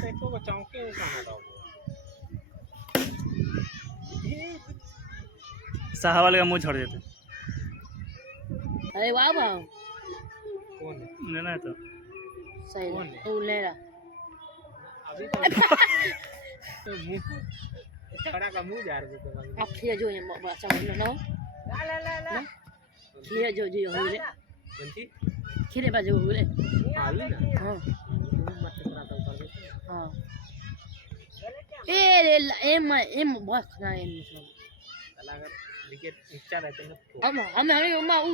को चौके साहवाल का मुंह छोड़ देते। अरे वाह वाह कौन है? लेना है तो सही है तू ले रहा अभी तो मुंह खड़ा का मुंह जा रहा है। अब खिया जो ये बच्चा है ना ला खिया जो हो रे बंटी खिरे बाजू हो रे आई ना हां मत करा तो ऊपर हां एम बहुत खरा है मतलब अगर विकेट नीचे रहते ना हम उमा उ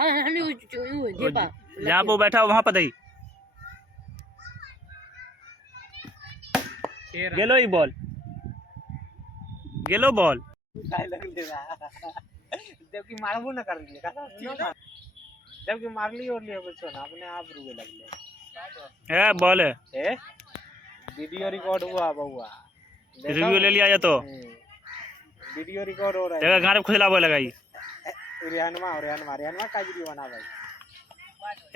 हम दीपा जहाँ पे बैठा वहाँ पर दही गेलो ही बॉल गेलो बॉल जबकि मारबो ना कर लिए जबकि मार ली और लिए कुछ ना अपने आप रुके लगले है बॉल है ए वीडियो रिकॉर्ड हुआ बउआ रिव्यू ले लिया जा तो वीडियो रिकॉर्ड हो रहा है जगह घर में खुजला बोल लगाई रेहनमा का वीडियो बना भाई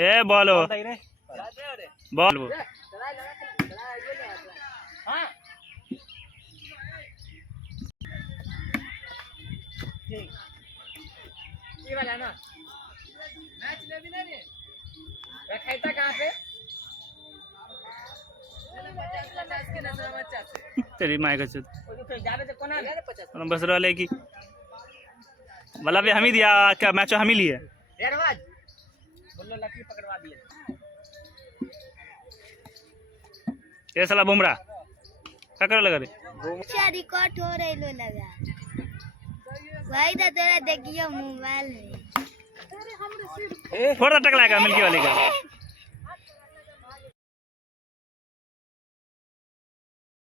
ए बॉल हो दे रे बॉल हां ये वाला ना मैच ले भी नहीं रखाइता कहां पे तेरी माय का चुत जाने से कोना 50 बस रहा की वाला भी हम ही दिया क्या मैच हम ही लिए रेडवाज बोलो लकड़ी पकड़वा दिए ये साला बुमराह क्या कर लगा रे अच्छा रिकॉर्ड हो रही लो लगा भाई तो तेरा देखियो मोबाइल में थोड़ा टकला का मिल्की वाले का